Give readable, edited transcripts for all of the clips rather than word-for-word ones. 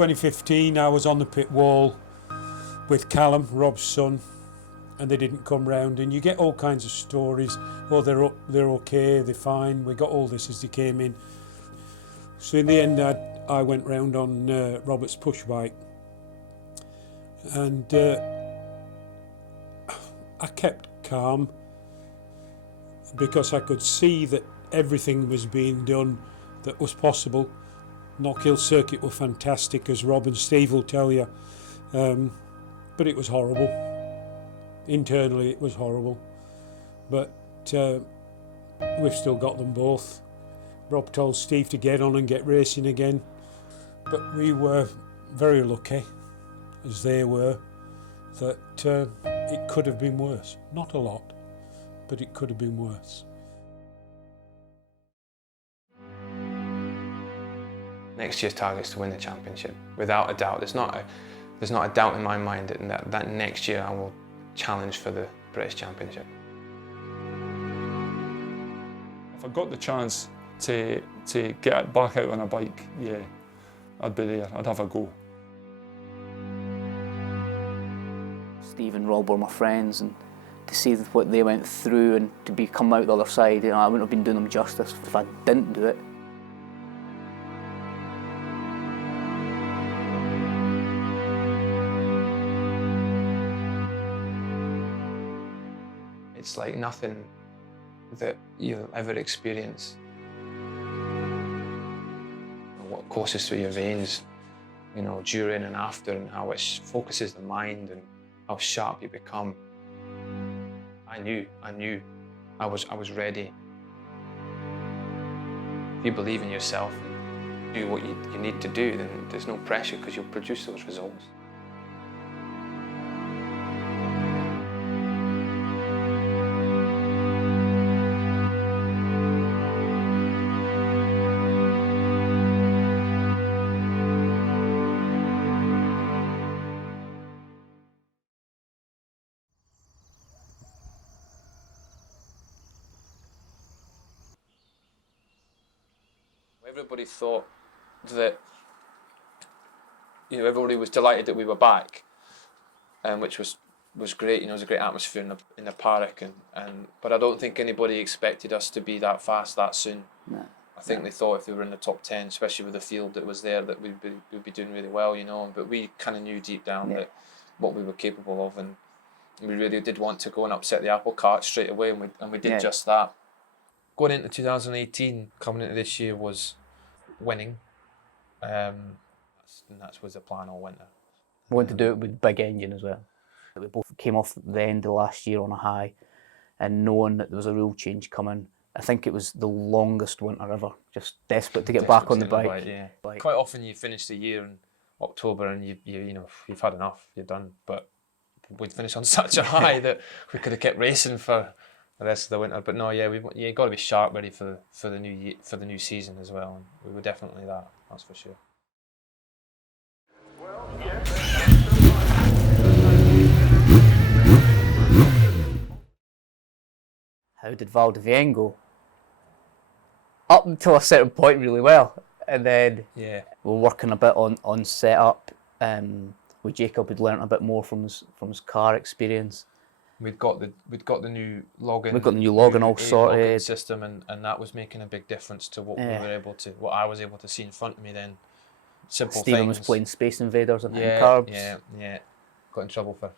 2015, I was on the pit wall with Callum, Rob's son, and they didn't come round, and you get all kinds of stories. Oh, they're okay, they're fine. We got all this as they came in. So in the end, I went round on Robert's push bike, and I kept calm because I could see that everything was being done that was possible. Knockhill circuit were fantastic, as Rob and Steve will tell you, but it was horrible. Internally it was horrible, but we've still got them both. Rob told Steve to get on and get racing again, but we were very lucky, as they were, that it could have been worse. Not a lot, but it could have been worse. Next year's target is to win the championship, without a doubt. There's not a doubt in my mind that next year I will challenge for the British Championship. If I got the chance to get back out on a bike, yeah, I'd be there, I'd have a go. Steve and Rob were my friends, and to see what they went through and to come out the other side, I wouldn't have been doing them justice if I didn't do it. It's like nothing that you'll ever experience. What courses through your veins, during and after, and how it focuses the mind and how sharp you become. I knew I was ready. If you believe in yourself and do what you need to do, then there's no pressure because you'll produce those results. Everybody thought that, everybody was delighted that we were back, which was great. It was a great atmosphere in the paddock, but I don't think anybody expected us to be that fast that soon. No. I think they thought if they were in the top 10, especially with the field that was there, that we'd be doing really well, But we kind of knew deep down that what we were capable of, and we really did want to go and upset the apple cart straight away, and we did just that. Going into 2018, coming into this year was winning. And that was the plan all winter. We wanted to do it with big engine as well. We both came off the end of last year on a high, and knowing that there was a rule change coming, I think it was the longest winter ever. Just desperate to get back on the bike. Quite often you finish the year in October and you've had enough, you're done. But we'd finished on such a high that we could have kept racing for the rest of the winter. But no, you got to be sharp, ready for the new season as well. And we were definitely that's for sure. How did Valdivian go? Up until a certain point, really well, and then we were working a bit on setup. With Jacob, we'd learnt a bit more from his car experience. We'd got the new login. We've got the new login all sorted. Login system, and that was making a big difference to what what I was able to see in front of me then. Simple Stephen things. was playing Space Invaders and hitting curbs. Yeah. Got in trouble for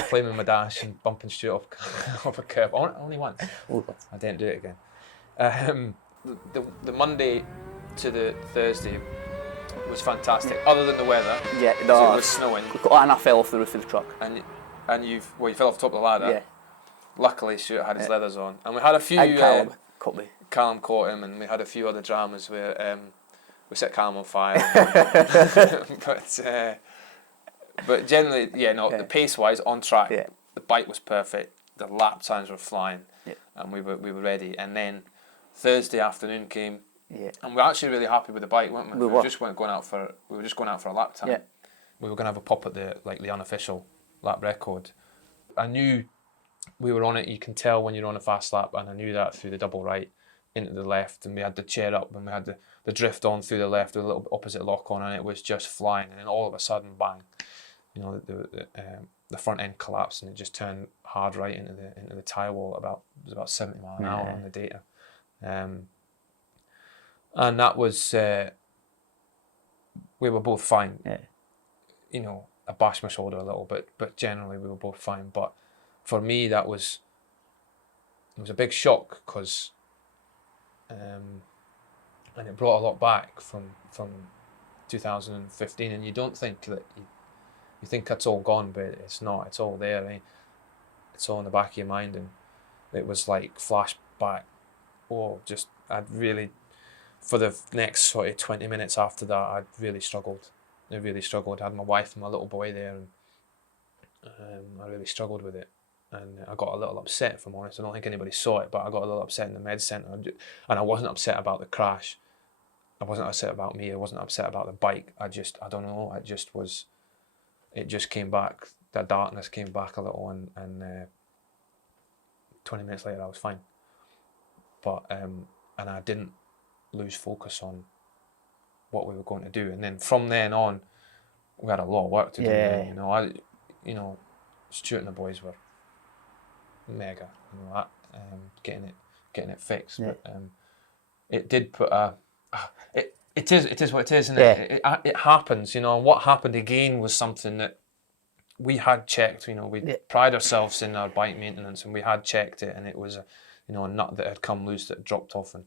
flaming my dash and bumping Stuart off a curb. Only once. I didn't do it again. The Monday to the Thursday was fantastic. Other than the weather, it was snowing. And I fell off the roof of the truck. And you fell off the top of the ladder. Yeah. Luckily, Stuart had his leathers on, and we had a few. Callum caught me. Callum caught him, and we had a few other dramas where we set Callum on fire. But generally, the pace-wise, on track. Yeah. The bike was perfect. The lap times were flying, and we were ready. And then Thursday afternoon came, and we were actually really happy with the bike, weren't we? We were just going out for a lap time. Yeah. We were going to have a pop at the unofficial lap record. I knew we were on it. You can tell when you're on a fast lap, and I knew that through the double right into the left, and we had the chair up, and we had the drift on through the left with a little bit opposite lock on, and it was just flying. And then all of a sudden, bang! You know, the front end collapsed, and it just turned hard right into the tyre wall. It was about 70 mile an hour on the data, and that was we were both fine. Yeah. You know, I bashed my shoulder a little bit, but generally we were both fine. But for me, it was a big shock, because and it brought a lot back from 2015. And you don't think that you think that's all gone, but it's not. It's all there. Eh? It's all in the back of your mind, and it was like flashback. Oh, just I'd really, for the next sort of 20 minutes after that, I'd really struggled. I really struggled. I had my wife and my little boy there, and I really struggled with it. And I got a little upset, if I'm honest. I don't think anybody saw it, but I got a little upset in the med centre. And I wasn't upset about the crash. I wasn't upset about me. I wasn't upset about the bike. I don't know. It just came back. The darkness came back a little, and 20 minutes later I was fine. But and I didn't lose focus on what we were going to do. And then from then on, we had a lot of work to do. Then, you know, Stuart and the boys were mega, you know, getting it fixed. Yeah. But it did put it is what it is, isn't it? It happens, you know. And what happened again was something that we had checked. You know, we pride ourselves in our bike maintenance, and we had checked it, and it was a nut that had come loose that had dropped off and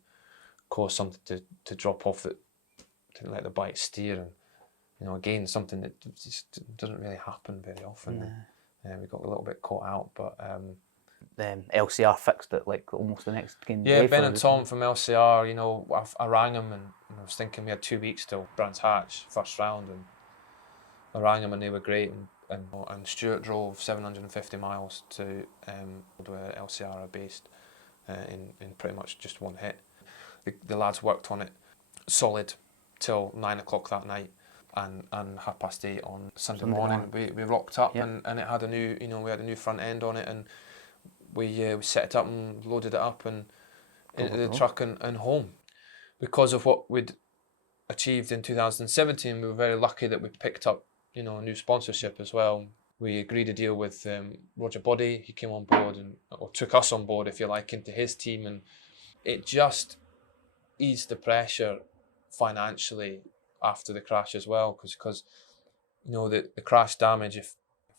caused something to drop off that didn't let the bike steer. And you know, again, something that just doesn't really happen very often. We got a little bit caught out, but LCR fixed it like almost the next game. Yeah, Ben and Tom from LCR, you know, I rang him, and I was thinking we had 2 weeks till Brands Hatch, first round, and I rang them and they were great, and Stuart drove 750 miles to where LCR are based in pretty much just one hit. The lads worked on it solid till 9 o'clock that night, and 8:30 on Sunday morning we rocked up, and it had a new, you know, we had a new front end on it, and we set it up and loaded it up and into the truck and home. Because of what we'd achieved in 2017, we were very lucky that we picked up, you know, a new sponsorship as well. We agreed a deal with Roger Body. He came on board or took us on board, if you like, into his team, and it just eased the pressure financially after the crash as well, because you know, the crash damage, if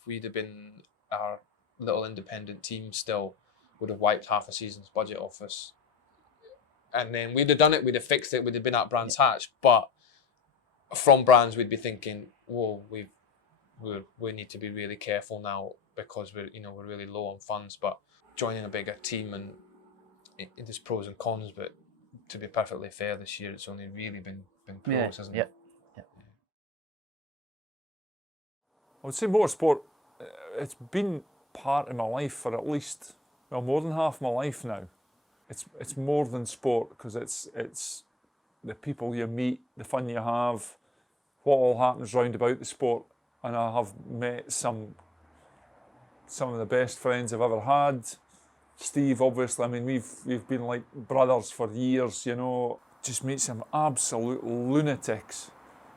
we'd have been our little independent team, still would have wiped half a season's budget off us. And then we'd have done it, we'd have fixed it, we'd have been at Brands Hatch, but from Brands we'd be thinking, whoa, we need to be really careful now, because we're really low on funds. But joining a bigger team, and there's pros and cons, but to be perfectly fair, this year it's only really been pros, hasn't it? I would say motorsport, it's been part of my life for at least, well, more than half my life now. It's more than sport, because it's the people you meet, the fun you have, what all happens round about the sport. And I have met some of the best friends I've ever had. Steve, obviously, I mean, we've been like brothers for years, you know. Just meet some absolute lunatics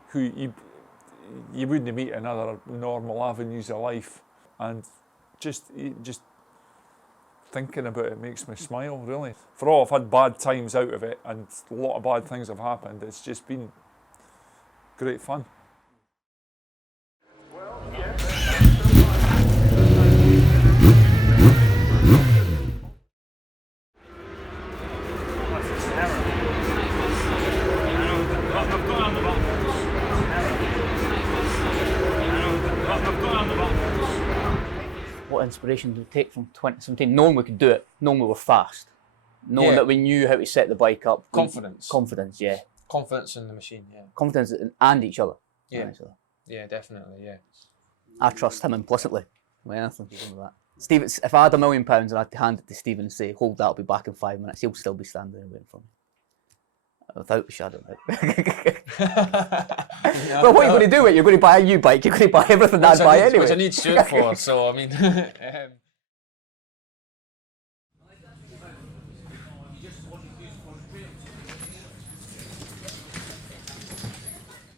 who you wouldn't meet in other normal avenues of life. And just thinking about it makes me smile, really. For all I've had bad times out of it, and a lot of bad things have happened, it's just been great fun. What inspiration did we take from 2017? Knowing we could do it, knowing we were fast, knowing that we knew how to set the bike up. Confidence. Confidence, yeah. Confidence in the machine, yeah. Confidence and each other. Yeah. Yeah, definitely, yeah. I trust him implicitly. Anything to do with that. Steve, if I had £1 million and I had to hand it to Stephen and say, hold that, I'll be back in 5 minutes, he'll still be standing there waiting for me. Without a shadow of doubt. Well, what are you going to do with it? You're going to buy a new bike, you're going to buy everything that I'd buy anyway. Which I need Stuart for, so I mean...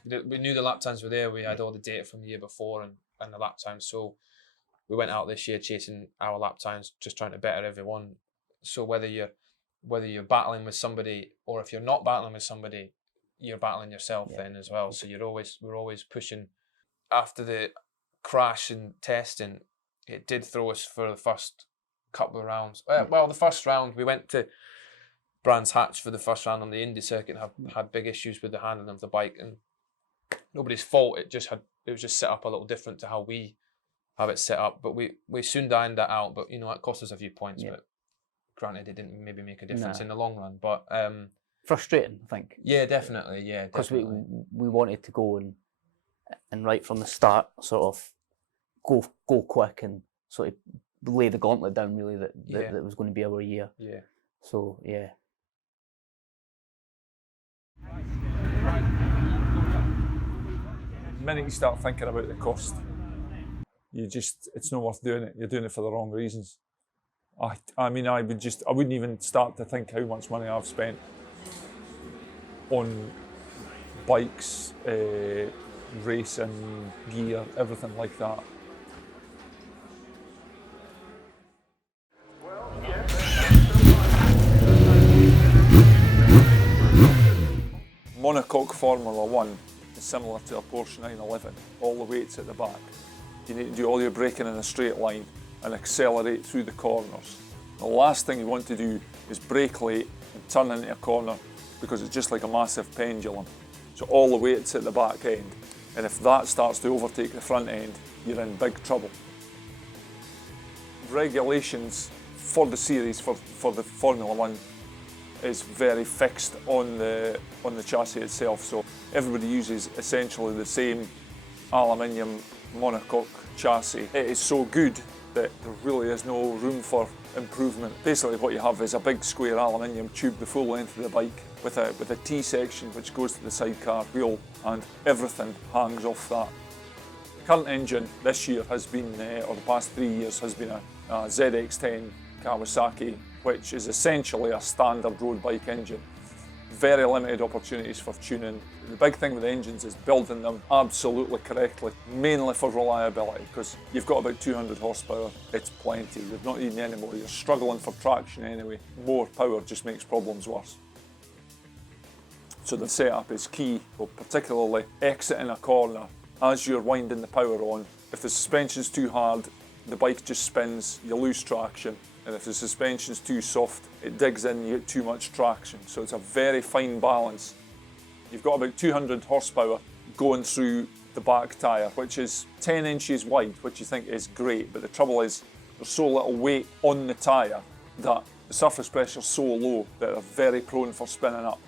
we knew the lap times were there. We had all the data from the year before and the lap times. So we went out this year chasing our lap times, just trying to better everyone. So whether you're battling with somebody or if you're not battling with somebody, you're battling yourself then as well. So we're always pushing. After the crash and testing, it did throw us for the first couple of rounds. Well, the first round we went to Brands Hatch for the first round on the Indy circuit and had big issues with the handling of the bike, and nobody's fault. It was just set up a little different to how we have it set up. But we soon dined that out. But it cost us a few points. Yeah. But granted, it didn't maybe make a difference in the long run. But frustrating, I think. Yeah, definitely. Yeah, because we wanted to go and right from the start, sort of go quick and sort of lay the gauntlet down. Really, that was going to be our year. Yeah. So yeah. The minute you start thinking about the cost, it's not worth doing it. You're doing it for the wrong reasons. I wouldn't even start to think how much money I've spent on bikes, racing gear, everything like that. Monocoque Formula 1 is similar to a Porsche 911. All the weight's at the back. You need to do all your braking in a straight line and accelerate through the corners. The last thing you want to do is brake late and turn into a corner because it's just like a massive pendulum. So all the weight's at the back end, and if that starts to overtake the front end, you're in big trouble. Regulations for the series, for the Formula 1, is very fixed on the chassis itself. So everybody uses essentially the same aluminium monocoque chassis. It is so good that there really is no room for improvement. Basically what you have is a big square aluminium tube the full length of the bike with a T-section which goes to the sidecar wheel, and everything hangs off that. The current engine this year has been, or the past 3 years, has been a ZX10 Kawasaki, which is essentially a standard road bike engine. Very limited opportunities for tuning. The big thing with engines is building them absolutely correctly, mainly for reliability, because you've got about 200 horsepower, it's plenty. You're not needing any more, you're struggling for traction anyway. More power just makes problems worse. So the setup is key, particularly exiting a corner. As you're winding the power on, if the suspension's too hard, the bike just spins, you lose traction. And if the suspension's too soft, it digs in, you get too much traction. So it's a very fine balance. You've got about 200 horsepower going through the back tyre, which is 10 inches wide, which you think is great. But the trouble is, there's so little weight on the tyre that the surface pressure is so low that they're very prone for spinning up.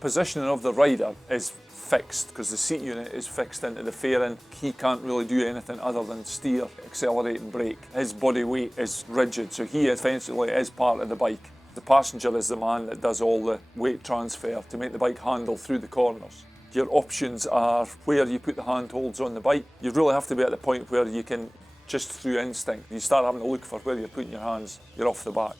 Positioning of the rider is fixed because the seat unit is fixed into the fairing. He can't really do anything other than steer, accelerate and brake. His body weight is rigid, so he essentially is part of the bike. The passenger is the man that does all the weight transfer to make the bike handle through the corners. Your options are where you put the handholds on the bike. You really have to be at the point where you can, just through instinct, you start having to look for where you're putting your hands, you're off the back.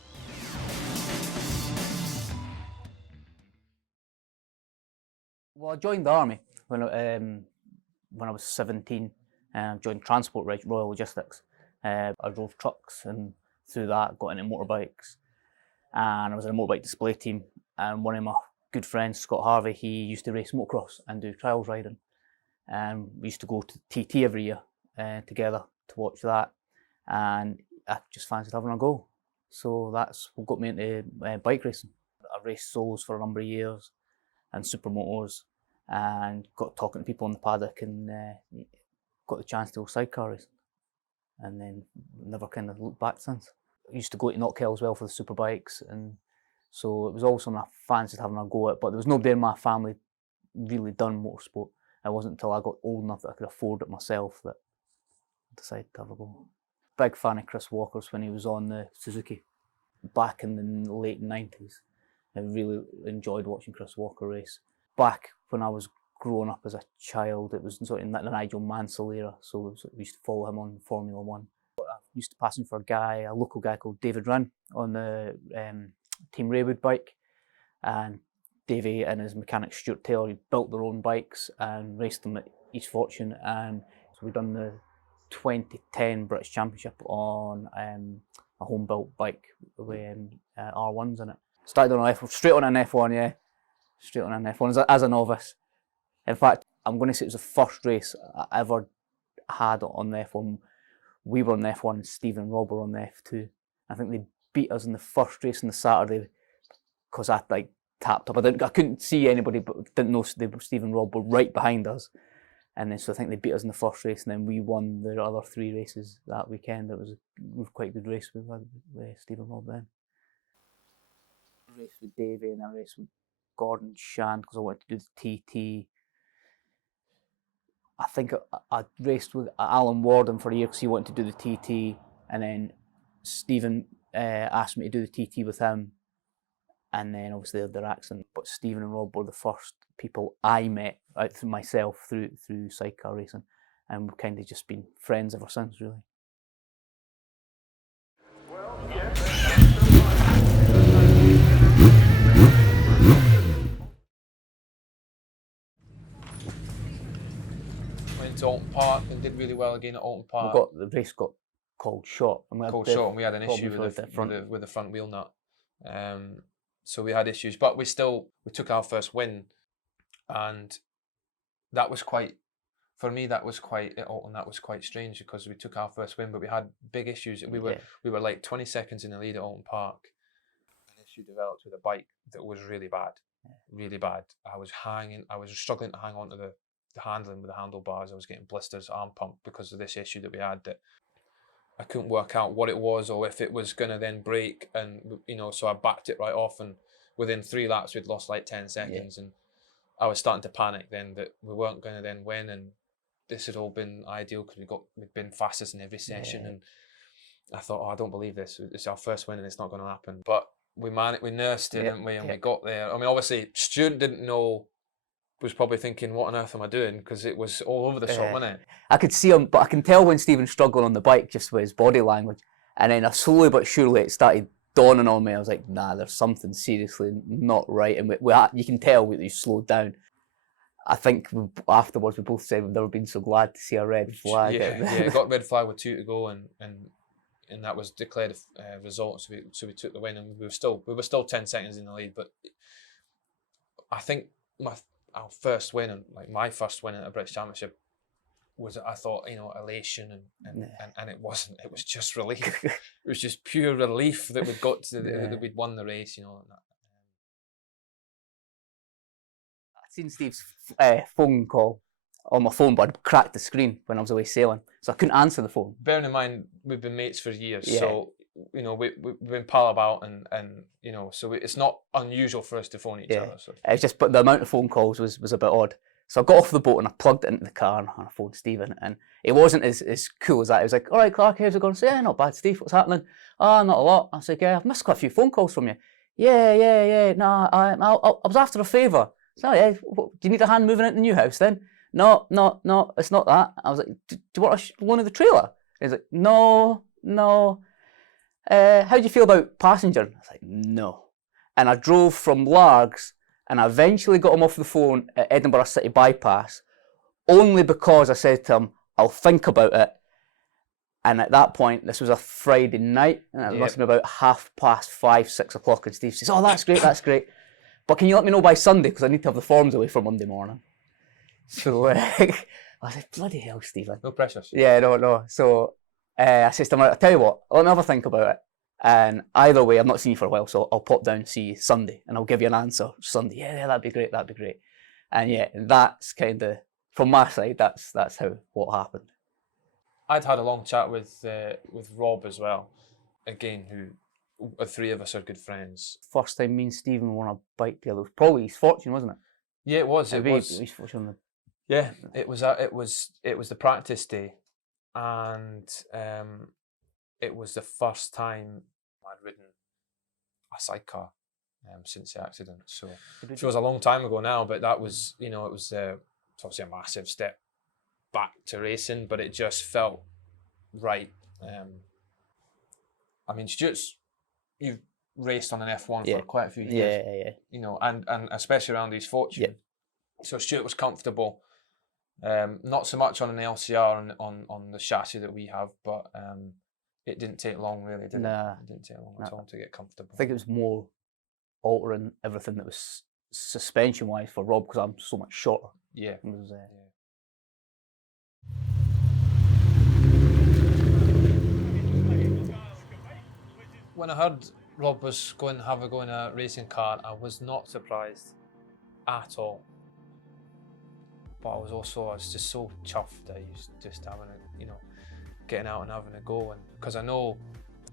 Well, I joined the army when I was 17. Joined Transport Royal Logistics. I drove trucks, and through that got into motorbikes. And I was in a motorbike display team. And one of my good friends, Scott Harvey, he used to race motocross and do trials riding. And we used to go to TT every year together to watch that. And I just fancied having a go. So that's what got me into bike racing. I raced solos for a number of years and supermotors, and got talking to people in the paddock, and got the chance to go sidecar racing, and then never kind of looked back since. I used to go to Knockhill as well for the superbikes, and so it was always something I fancied having a go at, but there was nobody in my family really done motorsport. It wasn't until I got old enough that I could afford it myself that I decided to have a go. Big fan of Chris Walker's when he was on the Suzuki back in the late 90s. I really enjoyed watching Chris Walker race. Back when I was growing up as a child, it was sort of in the Nigel Mansell era, so we used to follow him on Formula 1. I used to pass him for a local guy called David Run on the Team Raywood bike, and Davey and his mechanic Stuart Taylor built their own bikes and raced them at East Fortune, and so we've done the 2010 British Championship on a home built bike with R1s in it. Started on F1, straight on an F1, yeah, straight on an F1 as a novice. In fact, I'm going to say it was the first race I ever had on the F1. We were on the F1 and Steve and Rob were on the F2. I think they beat us in the first race on the Saturday because I tapped up. I couldn't see anybody, but didn't know Steve and Rob were right behind us. And then so I think they beat us in the first race, and then we won the other 3 races that weekend. It was quite a good race with Steve and Rob then. I raced with Davey and I raced with Gordon Shan because I wanted to do the TT. I think I raced with Alan Warden for a year because he wanted to do the TT, and then Stephen asked me to do the TT with him, and then obviously they had their accident. But Stephen and Rob were the first people I met out through myself through sidecar racing, and we've kind of just been friends ever since, really. Went to Alton Park and did really well again at Alton Park. The race got called short, and we had an issue with the front wheel nut. So we had issues, but we took our first win, and that was quite, for me, that was quite at Alton. That was quite strange because we took our first win, but we had big issues. We were like 20 seconds in the lead at Alton Park. An issue developed with a bike that was really bad, really bad. I was struggling to hang on to the handling with the handlebars. I was getting blisters, arm pump because of this issue that we had, that I couldn't work out what it was or if it was going to then break, and so I backed it right off, and within 3 laps we'd lost like 10 seconds, and I was starting to panic then that we weren't going to then win, and this had all been ideal because we'd been fastest in every session, and I thought, I don't believe this. It's our first win and it's not going to happen. But we nursed it, didn't we? And we got there. I mean, obviously Stuart didn't know, was probably thinking, what on earth am I doing? Because it was all over the shop, wasn't it? I could see him, but I can tell when Stephen's struggling on the bike just with his body language. And then slowly but surely it started dawning on me. I was like, nah, there's something seriously not right. And you can tell we slowed down. I think afterwards we both said we've never been so glad to see a red flag. Yeah, got red flag with 2 to go, and that was declared a result. So we took the win, and we were still 10 seconds in the lead. But I think our first win, and like my first win at a British Championship, was, I thought, elation, and it wasn't. It was just relief. It was just pure relief that we'd got to that we'd won the race. And that. I'd seen Steve's phone call on my phone, but I'd cracked the screen when I was away sailing, so I couldn't answer the phone. Bearing in mind we've been mates for years, so we've been pal about, and so it's not unusual for us to phone each other. So it's just, but the amount of phone calls was a bit odd. So I got off the boat and I plugged it into the car and I phoned Stephen, and it wasn't as cool as that. It was like, all right, Clark, how's it going? I said, yeah, not bad, Steve, what's happening? Oh, not a lot. I said, yeah, I've missed quite a few phone calls from you. Yeah. No, I was after a favour. So yeah, do you need a hand moving into the new house then? No, it's not that. I was like, do you want a loan of the trailer? He's like, no. How do you feel about passenger? I was like, no. And I drove from Largs, and I eventually got him off the phone at Edinburgh City Bypass, only because I said to him, I'll think about it. And at that point, this was a Friday night, and it must have been about 5:30, 6 o'clock, and Steve says, oh, that's great. But can you let me know by Sunday, because I need to have the forms away for Monday morning. So I said, bloody hell, Stephen. No pressure. Yeah, no. So I said to him, I'll tell you what, let me have a think about it. And either way, I've not seen you for a while, so I'll pop down and see you Sunday, and I'll give you an answer Sunday. Yeah, that'd be great. And yeah, that's kind of, from my side, that's what happened. I'd had a long chat with Rob as well, again, who the 3 of us are good friends. First time me and Stephen won a bike together, it was probably East Fortune, wasn't it? Yeah, it was. East Fortune. Yeah, it was the practice day, and it was the first time I'd ridden a sidecar since the accident. So it was a long time ago now, but that was, it was it's obviously a massive step back to racing, but it just felt right. I mean, Stuart's, raced on an F1 Yeah. for quite a few years. Yeah. You know, and especially around his fortune. Yeah. So Stuart was comfortable. Not so much on an LCR on the chassis that we have, but it didn't take long, really, did it? It didn't take long at all to get comfortable. I think it was more altering everything that was suspension-wise for Rob, because I'm so much shorter. Yeah. It was, When I heard Rob was going to have a go in a racing car, I was not surprised at all. But I was just so chuffed that he's just having a, you know, getting out and having a go. And because I know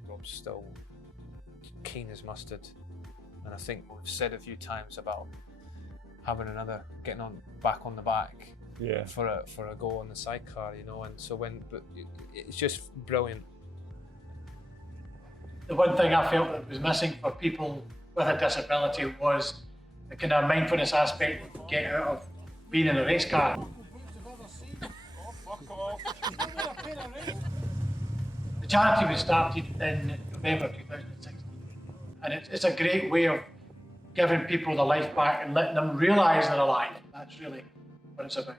Rob's still keen as mustard, and I think we've said a few times about having getting back on the back, for a go on the sidecar, you know. And so but it's just brilliant. The one thing I felt that was missing for people with a disability was the kind of mindfulness aspect you get out of being in a race car. The charity was started in November 2016, and it's a great way of giving people the life back and letting them realise they're alive. That's really what it's about.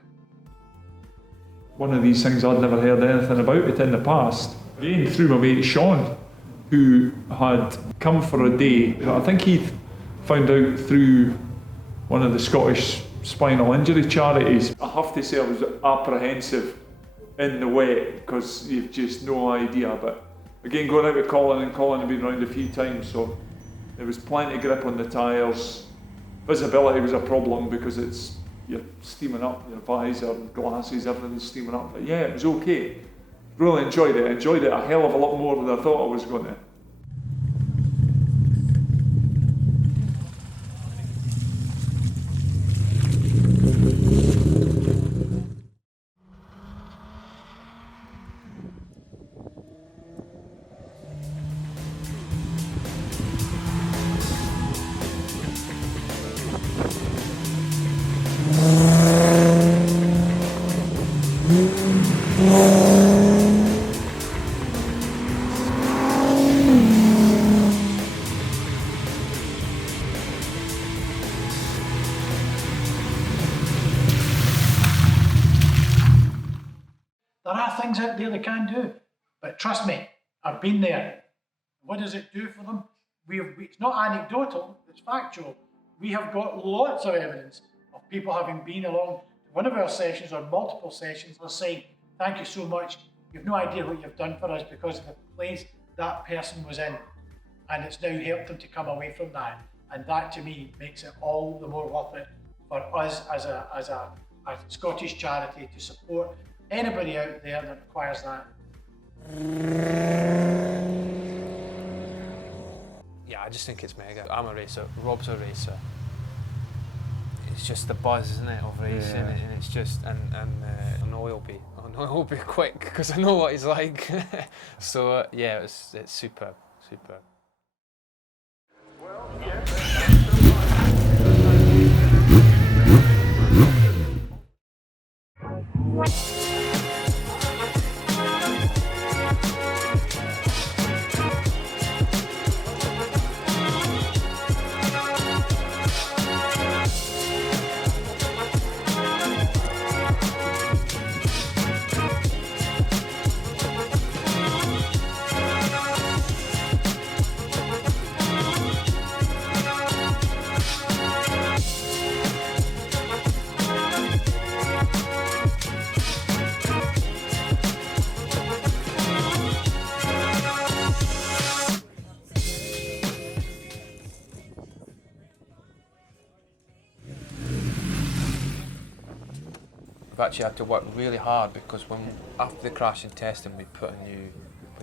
One of these things I'd never heard anything about it in the past. Again, through my mate Sean, who had come for a day. I think he'd found out through one of the Scottish spinal injury charities. I have to say I was apprehensive in the wet because you've just no idea. But again, going out with Colin had been around a few times, so there was plenty of grip on the tyres. Visibility was a problem because you're steaming up, your visor, glasses, everything's steaming up. But yeah, it was okay. Really enjoyed it. Enjoyed it a hell of a lot more than I thought I was going to. There are things out there they can do, but trust me, I've been there. What does it do for them? It's not anecdotal, it's factual. We have got lots of evidence of people having been along one of our sessions or multiple sessions and saying, thank you so much, you've no idea what you've done for us because of the place that person was in, and it's now helped them to come away from that. And that to me makes it all the more worth it for us as a Scottish charity to support anybody out there that requires that. Yeah, I just think it's mega. I'm a racer, Rob's a racer. It's just the buzz, isn't it, of racing, and it's just, and I know he'll be quick because I know what he's like. So yeah, it's superb. Well, We've actually had to work really hard because after the crash and testing we put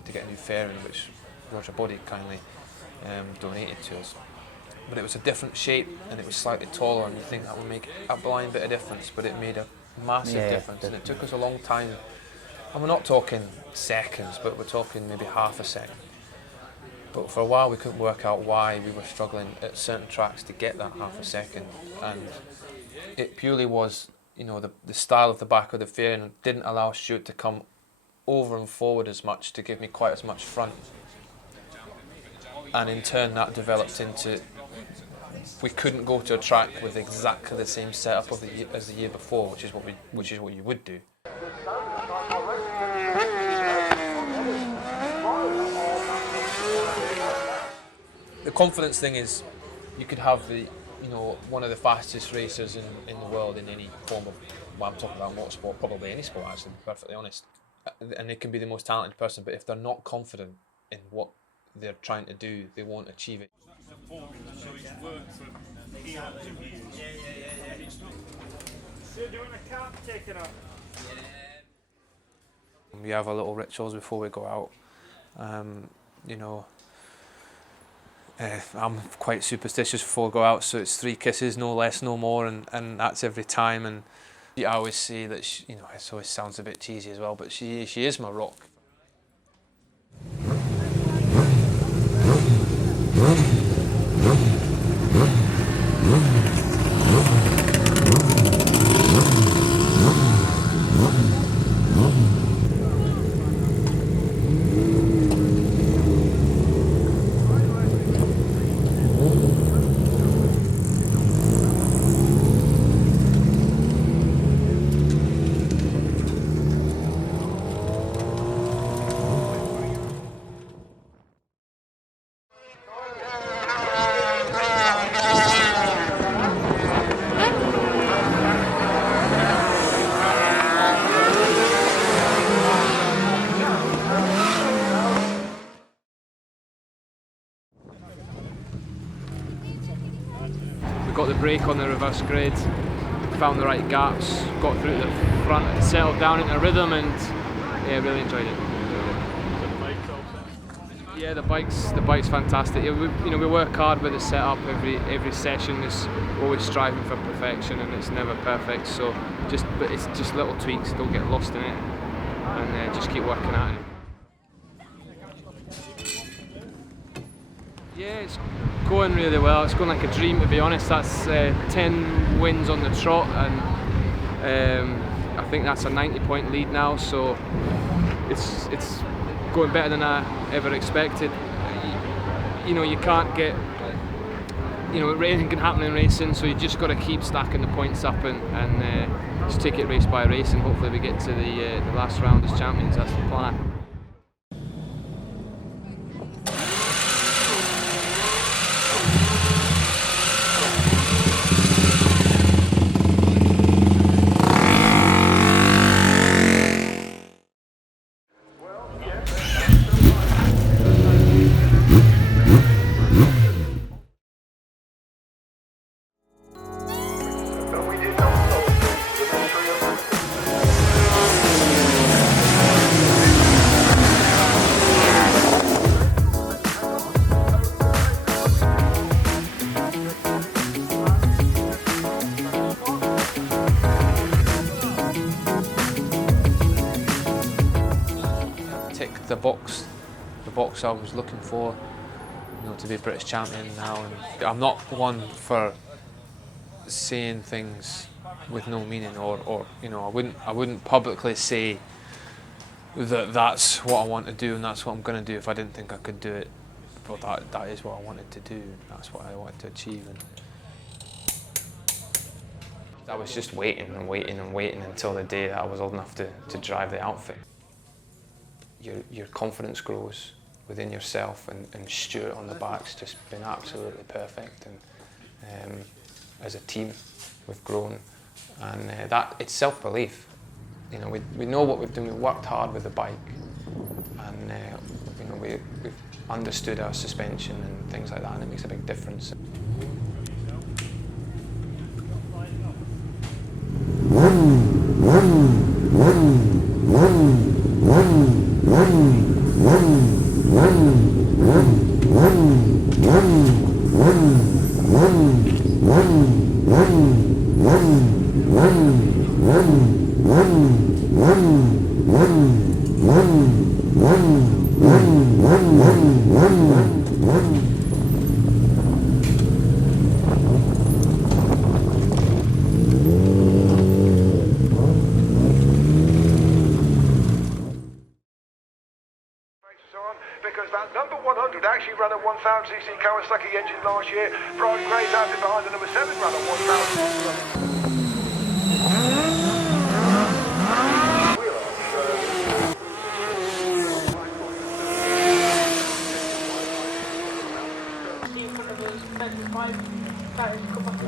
to get a new fairing, which Roger Body kindly donated to us. But it was a different shape and it was slightly taller, and you think that would make a blind bit of difference, but it made a massive difference, and it took us a long time. And we're not talking seconds, but we're talking maybe half a second. But for a while we couldn't work out why we were struggling at certain tracks to get that half a second, and it purely was, you know, the style of the back of the fairing didn't allow Stuart to come over and forward as much to give me quite as much front. and in turn that developed into, we couldn't go to a track with exactly the same setup of as the year before, which is what you would do. The confidence thing is, you could have one of the fastest racers in the world in any form of, well, I'm talking about motorsport, probably any sport actually, to be perfectly honest, and they can be the most talented person, but if they're not confident in what they're trying to do, they won't achieve it. We have our little rituals before we go out. I'm quite superstitious before I go out, so it's 3 kisses, no less, no more, and that's every time. And I always say that it always sounds a bit cheesy as well, but she is my rock. Got the brake on the reverse grid, found the right gaps, got through to the front, settled down into rhythm, and yeah, really enjoyed it. Yeah, the bike's fantastic. Yeah, we work hard with the setup. Every session is always striving for perfection, and it's never perfect. So but it's just little tweaks. Don't get lost in it, and just keep working at it. Yeah, it's going really well. It's going like a dream, to be honest. That's 10 wins on the trot, and I think that's a 90-point lead now. So it's going better than I ever expected. You can't get, anything can happen in racing. So you just got to keep stacking the points up and just take it race by race, and hopefully we get to the last round as champions. That's the plan. The box I was looking for, to be British champion now. And I'm not one for saying things with no meaning, or I wouldn't publicly say that that's what I want to do and that's what I'm going to do if I didn't think I could do it. But that is what I wanted to do. That's what I wanted to achieve. And I was just waiting and waiting and waiting until the day that I was old enough to drive the outfit. Your confidence grows within yourself, and Stuart on the back's just been absolutely perfect. And as a team, we've grown, and that it's self-belief. We know what we've done. We worked hard with the bike, and we've understood our suspension and things like that, and it makes a big difference. because that number 100 actually ran a 1000cc Kawasaki engine last year. Brian Gray's out it behind the number 7 ran a 1000.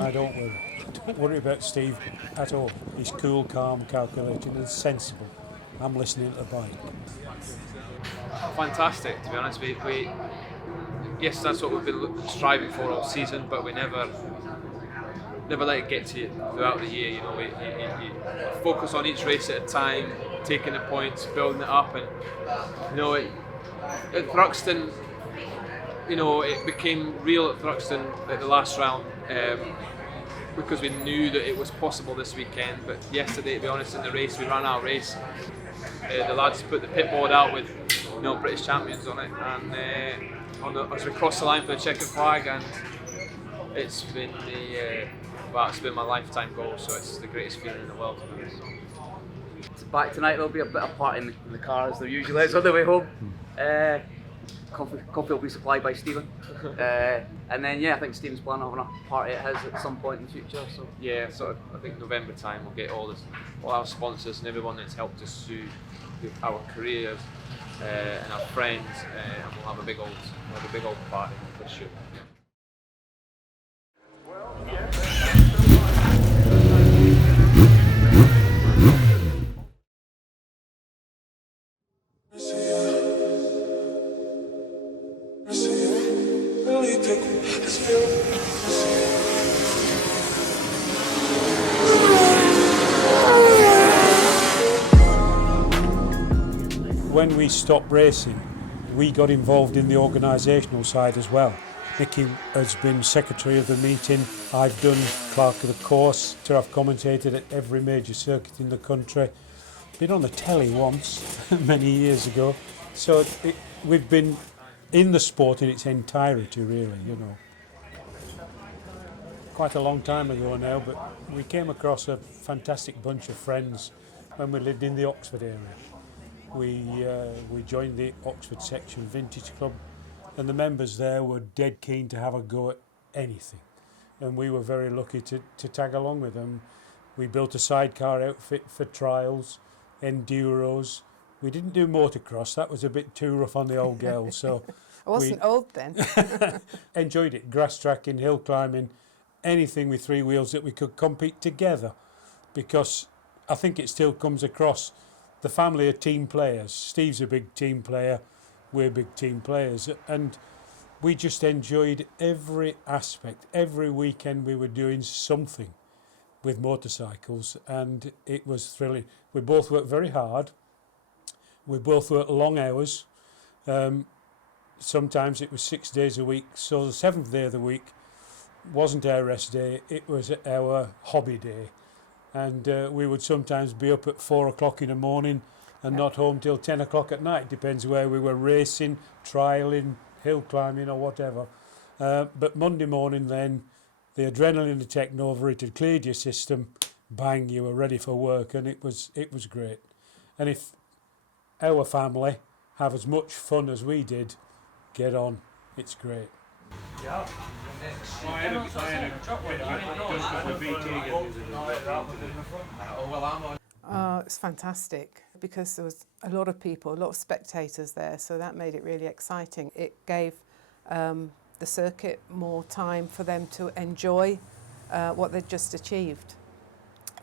I don't worry. Don't worry about Steve at all. He's cool, calm, calculating and sensible. I'm listening to the bike. Fantastic, to be honest. We yes, that's what we've been striving for all season, but we never let it get to you throughout the year. You know, we focus on each race at a time, taking the points, building it up, and you know, at Thruxton, you know, it became real at Thruxton at the last round because we knew that it was possible this weekend. But yesterday, to be honest, in the race, we ran our race. The lads put the pit board out with British Champions on it, and as we crossed the line for the checkered flag, and it's been it's been my lifetime goal. So it's the greatest feeling in the world, to be honest. Back tonight, there'll be a bit of partying in the car as there usually is on the way home. Coffee will be supplied by Stephen. And then, I think Stephen's planning on having a party at his at some point in the future. So yeah, so I think November time we'll get all our sponsors and everyone that's helped us through our careers and our friends, and we'll have a big old party for sure. When we stopped racing, we got involved in the organisational side as well. Nicky has been secretary of the meeting. I've done clerk of the course. I've commentated at every major circuit in the country. Been on the telly once, many years ago. So we've been in the sport in its entirety, really, you know. Quite a long time ago now, but we came across a fantastic bunch of friends when we lived in the Oxford area. We joined the Oxford Section Vintage Club, and the members there were dead keen to have a go at anything, and we were very lucky to tag along with them. We built a sidecar outfit for trials, enduros. We didn't do motocross, that was a bit too rough on the old girls, so I wasn't old then. enjoyed it. Grass tracking, hill climbing, anything with three wheels that we could compete together, because I think it still comes across the family are team players. Steve's a big team player, we're big team players, and we just enjoyed every aspect. Every weekend we were doing something with motorcycles, and it was thrilling. We both worked very hard. We both worked long hours. Sometimes it was 6 days a week, so the 7th day of the week wasn't our rest day, it was our hobby day. And we would sometimes be up at 4 o'clock in the morning and not home till 10 o'clock at night. Depends where we were racing, trialling, hill climbing or whatever. But Monday morning then, the adrenaline had taken over, it had cleared your system, bang, you were ready for work, and it was great. And if our family have as much fun as we did, get on, it's great. Yeah. It's fantastic because there was a lot of people, a lot of spectators there, so that made it really exciting. It gave the circuit more time for them to enjoy what they'd just achieved.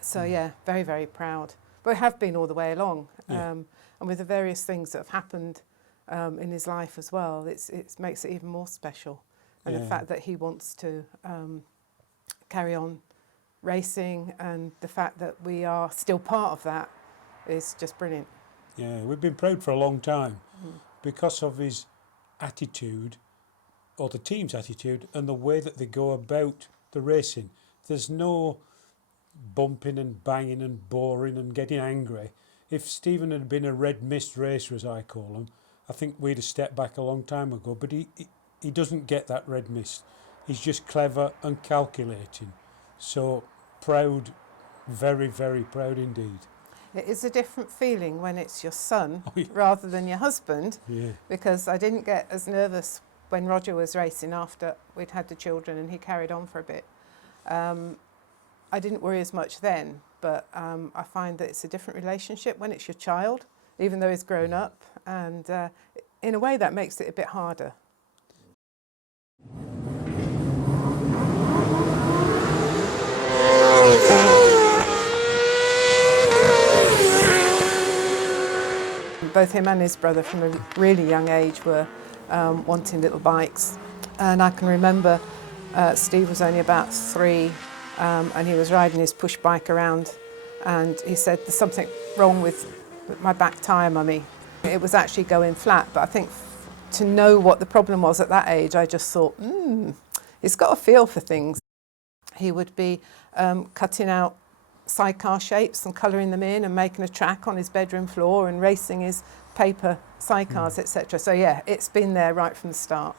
So very, very proud. But we have been all the way along, and with the various things that have happened in his life as well, it makes it even more special. And the fact that he wants to carry on racing, and the fact that we are still part of that is just brilliant. Yeah, we've been proud for a long time because of his attitude, or the team's attitude, and the way that they go about the racing. There's no bumping and banging and boring and getting angry. If Stephen had been a red mist racer, as I call him, I think we'd have stepped back a long time ago, but he doesn't get that red mist. He's just clever and calculating. So proud, very, very proud indeed. It is a different feeling when it's your son Oh, yeah. rather than your husband, Yeah. because I didn't get as nervous when Roger was racing after we'd had the children and he carried on for a bit. I didn't worry as much then, but I find that it's a different relationship when it's your child, even though he's grown up, and in a way that makes it a bit harder. Both him and his brother from a really young age were wanting little bikes, and I can remember Steve was only about 3 and he was riding his push bike around, and he said, "There's something wrong with my back tyre, Mummy." It was actually going flat, but I think to know what the problem was at that age, I just thought, he's got a feel for things. He would be cutting out sidecar shapes and colouring them in and making a track on his bedroom floor and racing his paper sidecars, etc. So yeah, it's been there right from the start.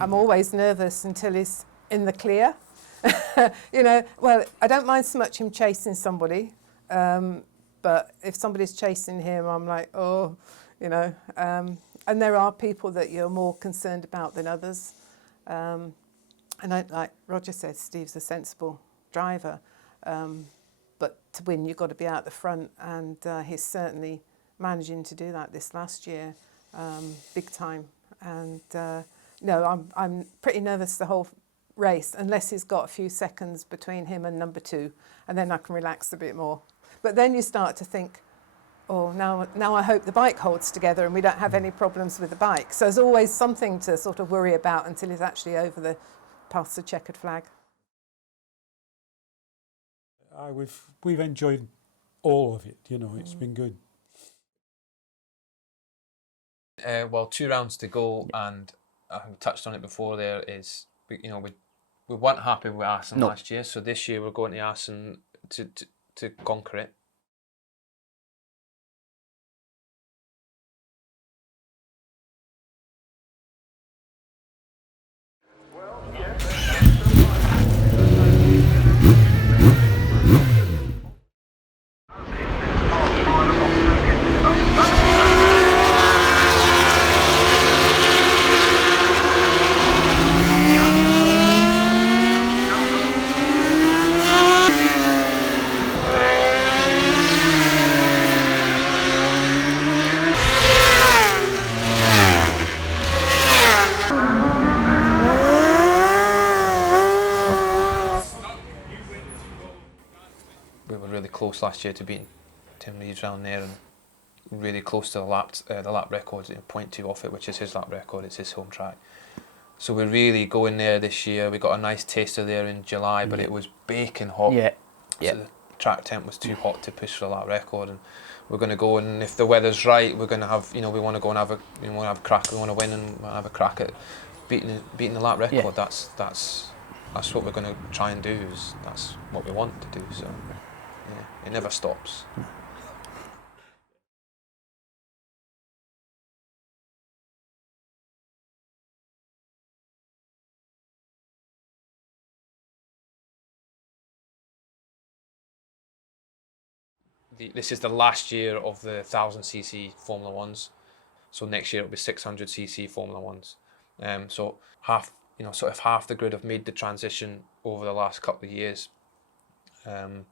I'm always nervous until he's in the clear. You know, well, I don't mind so much him chasing somebody, but if somebody's chasing him, I'm like, oh, you know. And there are people that you're more concerned about than others. And like Roger said, Steve's a sensible driver, but to win, you've got to be out the front, and he's certainly managing to do that this last year, big time. And no, I'm pretty nervous the whole race, unless he's got a few seconds between him and number 2, and then I can relax a bit more. But then you start to think, oh, now I hope the bike holds together and we don't have any problems with the bike. So there's always something to sort of worry about until he's actually past the checkered flag. We've enjoyed all of it, you know, it's been good. Well, 2 rounds to go, and I touched on it before. There is, you know, we weren't happy with Assen last year, so this year we're going to Assen to conquer it. We were really close last year to beating Tim Reeves round there, and really close to the lap record, 0.2 off it, which is his lap record. It's his home track. So we're really going there this year. We got a nice taster there in July, but it was baking hot. Yeah. So the track temp was too hot to push for that record, and we're going to go, and if the weather's right, we're going to have, you know, we want to go and have a crack. We want to win and have a crack at beating the lap record. Yeah. That's what we're going to try and do. That's what we want to do. So yeah, it never stops. This is the last year of the 1000cc Formula Ones, so next year it'll be 600cc Formula Ones. So half the grid have made the transition over the last couple of years, and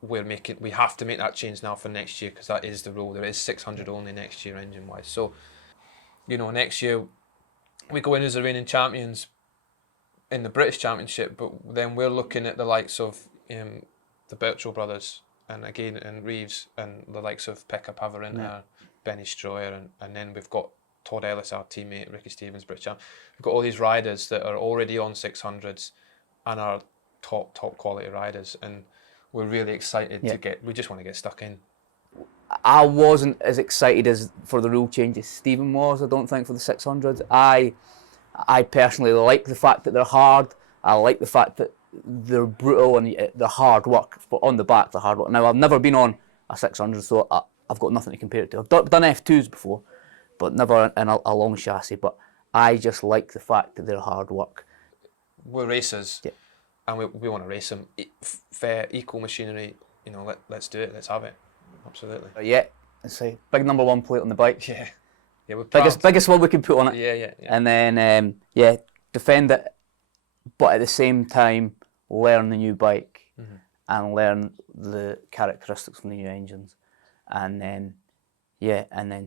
we have to make that change now for next year, because that is the rule. There is 600 only next year engine wise. So, you know, next year we go in as the reigning champions in the British Championship, but then we're looking at the likes of the Birchall brothers, and Reeves, and the likes of Pekka Pavarinta, Benny Stroyer, and then we've got Todd Ellis, our teammate, Ricky Stevens, British champ. We've got all these riders that are already on 600s and are top quality riders, and we're really excited we just want to get stuck in. I wasn't as excited as for the rule change as Stephen was, I don't think, for the 600s. I personally like the fact that they're hard. I like the fact that they're brutal and they're hard work. But on the back, they're hard work. Now, I've never been on a 600, so I've got nothing to compare it to. I've done F2s before, but never in a long chassis. But I just like the fact that they're hard work. We're racers, and we want to race them. Fair, equal machinery, you know, let's do it, let's have it. Absolutely. Yeah, it's a big number 1 plate on the bike. Yeah, we're biggest one we can put on it. Yeah. And then, defend it, but at the same time, learn the new bike and learn the characteristics from the new engines, and then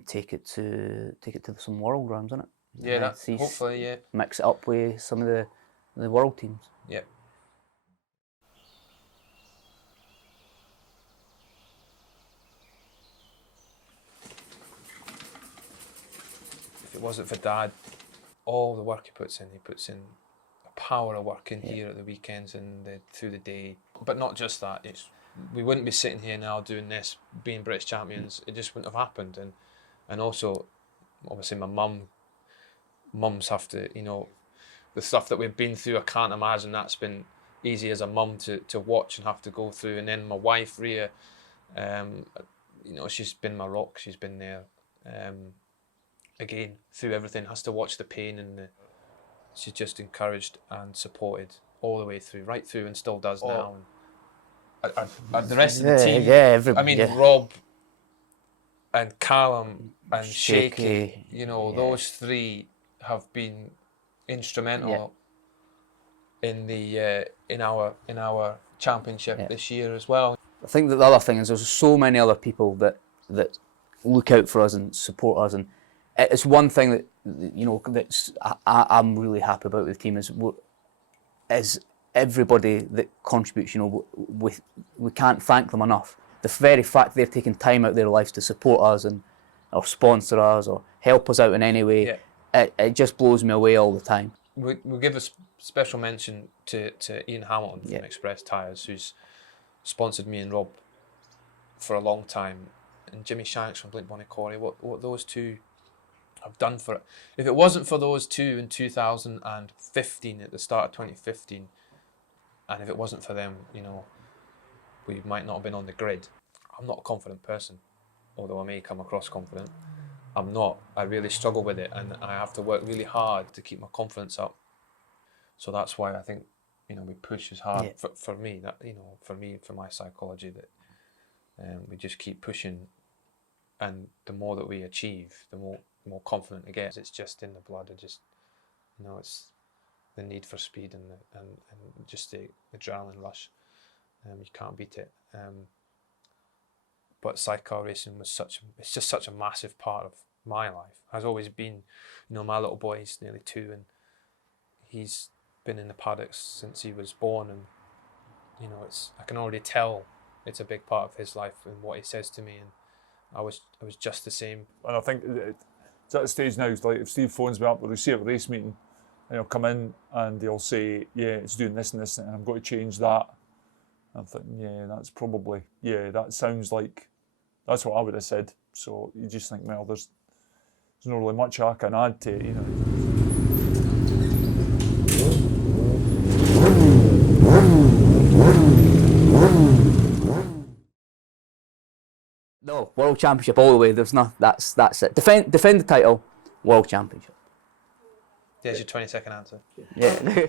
take it to some world rounds, isn't it? Yeah, that hopefully, yeah. Mix it up with some of the world teams. Yeah. If it wasn't for Dad, all the work he puts in a power of work in here at the weekends and through the day. But not just that, we wouldn't be sitting here now doing this, being British champions. It just wouldn't have happened. And also, obviously, my mums have to, you know, the stuff that we've been through, I can't imagine that's been easy as a mum to watch and have to go through. And then my wife, Ria, you know, she's been my rock. She's been there, again, through everything. Has to watch the pain, and she's just encouraged and supported all the way through, right through, and still does now. And the rest of the team, Rob and Callum and Shaky, you know, those three have been instrumental in our championship this year as well. I think that the other thing is there's so many other people that look out for us and support us, and it's one thing that, you know, that's I'm really happy about with the team is everybody that contributes. You know, we can't thank them enough. The very fact they're taking time out of their lives to support us or sponsor us or help us out in any way, it just blows me away all the time. We'll give a special mention to Ian Hamilton from Express Tyres, who's sponsored me and Rob for a long time, and Jimmy Shanks from Blink-Bonnie-Corrie. What those two have done for it. If it wasn't for those two in 2015, at the start of 2015, and if it wasn't for them, you know, we might not have been on the grid. I'm not a confident person, although I may come across confident. I'm not. I really struggle with it, and I have to work really hard to keep my confidence up. So that's why I think, you know, we push as hard for me. That, you know, for my psychology, that we just keep pushing, and the more that we achieve, the more confident I get. It's just in the blood. You know, it's the need for speed and just the adrenaline rush. You can't beat it. But sidecar racing was it's just such a massive part of my life. Has always been. You know, my little boy, he's nearly 2, and he's been in the paddocks since he was born, and you know, I can already tell it's a big part of his life and what he says to me, and I was just the same. And I think it's at the stage now, it's like if Steve phones me up or we see at a race meeting, and he'll come in and he'll say, yeah, it's doing this and this, and I'm going to change that. I'm thinking, yeah, that's probably, that sounds like, that's what I would have said. So you just think, well, there's not really much I can add to it, you know. No, World Championship all the way. There's not. That's it. Defend the title. World Championship. There's your 20-second answer. Yeah.